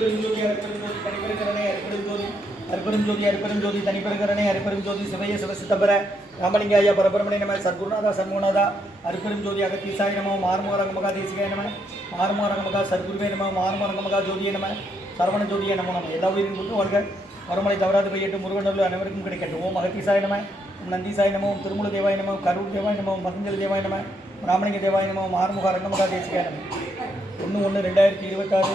அற்பெருஞ்சோதி அற்பெருஞ்சோதி ஜோதி அற்பெருஞ்சோதி அற்பெருஞ்சோதி அற்பெருஞ்சோதி தனிப்பெருங்கரணை அற்பெருஞ்சோதி சிவய சிவசித்தபர ராமலிங்காய பரபரமணி நம சத்குருநாதா சண்முகநாதா ஜோதி அகத்தீசாய நம மார்மோரங்கமகா தேசிகாய நம மார்மோரங்கமகா சர்க்குருவே நம மார்மோரங்கமகா ஜோதிய நம சரவண ஜோதிய நம நம்ம எல்லா உயிரின் கொண்டு வாழ்க. வரமலை தவறாது பையட்டு முருகனருள் அனைவருக்கும் கிடைக்கட்டும். ஓம் அகத்தீசாய நம ஓம் நந்தீசாய நம ஓம் தேவாய நம கரூர் தேவாய நம ஓம் தேவாய நம ராமலிங்க தேவாய நம ஓம் ஆறுமுக ரங்கமகா தேசிகாய நம. ஒன்று ஒன்று ரெண்டாயிரத்தி இருபத்தாறு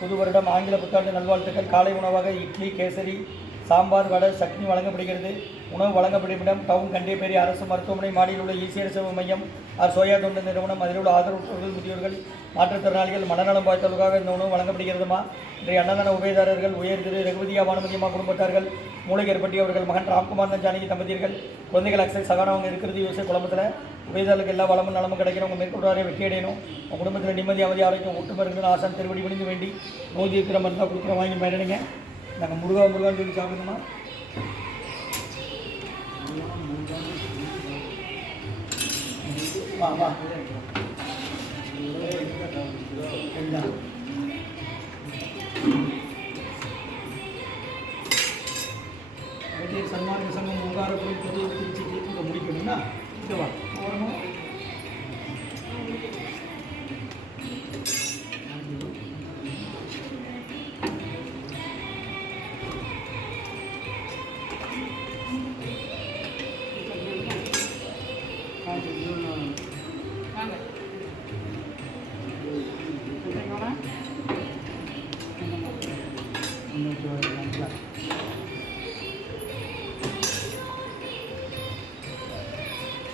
புது வருடம் ஆங்கில புத்தாண்டு நல்வாழ்த்துக்கள். காலை உணவாக இட்லி கேசரி சாம்பார் வடை சட்னி வழங்கப்படுகிறது. உணவு வழங்கப்படும் டவுன் கண்டிப்பேரி அரசு மருத்துவமனை மாடியில் உள்ள ஈசியர் சேவை மையம். சோயா தொண்டு நிறுவனம் அதில் உள்ள ஆதரவற்றோர்கள் முதியோர்கள் மாற்றுத்திறனாளிகள் மனநலம் பாய்த்தலுக்காக இந்த உணவு வழங்கப்படுகிறதுமா? இன்றைய அன்னதான உபயதாரர்கள் உயர் திரு ரகுபதியா பானுமதியம்மா குடும்பத்தார்கள் மூளைகேற்பட்டி அவர்கள் மகன் ராம்குமார் ஜானகி தம்பதியர்கள் குழந்தைகள் அக்சை சகானவங்க இருக்கிறது யோசிய குழம்பத்தில். உபயதாரர்களுக்கு எல்லா வளமும் நலமும் கிடைக்கிறவங்க உங்கள் மேற்கொண்டாரே வெற்றி அடையணும். உங்கள் குடும்பத்தில் நிம்மதி அமைதி ஆரோக்கியம் ஒட்டுமருங்கள் ஆசான் திருவடி முடிந்து வேண்டி மோதி இருக்கிற மருந்தாக கொடுக்குற வாங்கி மேடனுங்க நாங்கள் முருகா முருகான்னு சொல்லி சாப்பிடணுமா? வா வா. என்ன சன்மார்க்க சங்கம் உங்காரக்குடி பொது திருச்சிக்கு இங்கே முடிக்கணும்னா இந்த வா. வாங்க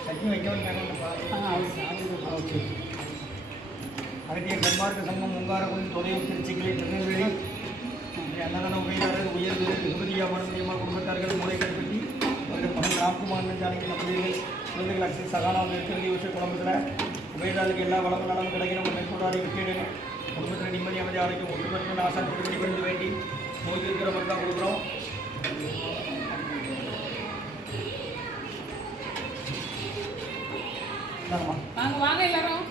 சட்னி வைக்கணும் ஓகே அகத்திய சன்மார்க்க சங்கம் உங்காரக்குடி தொலைவு திருச்சிக்கிளை திருநெல்வேலி அன்னதான உபயதாரர் உயர் திரு திருப்பதியா குடும்பத்தார்கள் மூளை கைப்பற்றி அவர்கள் மகன் ராம்குமார் ஜானகி நம்பியர்கள் குழந்தைகள் அக்ஷி சகானம் இருக்கிறது யோசிய குடும்பத்தில் உபயதாரருக்கு எல்லா வளமும் நலமும் கிடைக்கணும் மேற்கொண்டாடி விட்டுடு குடும்பத்தில் நிம்மதி அமைதி ஆரோக்கியம் ஒட்டுமொத்த ஆசான் திருப்பதி பண்ணி வேண்டி நோய்க்கு இருக்கிற மட்டும் தான் கொடுக்குறோம். வாங்க வாங்க எல்லாரும்.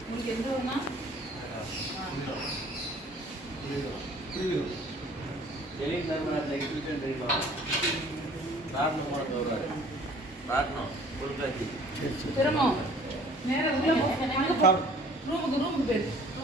உங்களுக்கு எந்த ஊர்னா எலிட் நர்மநாட்டில் எக்ஸிபிஷன் தெரியுமா? ராட்னம் போன ராட்னம் பொருட்காட்சி திரும்ப நேரா உள்ள போ. அங்க போ. சாப்பிடு. ரூமுக்கு ரூமுக்கு போயிரு.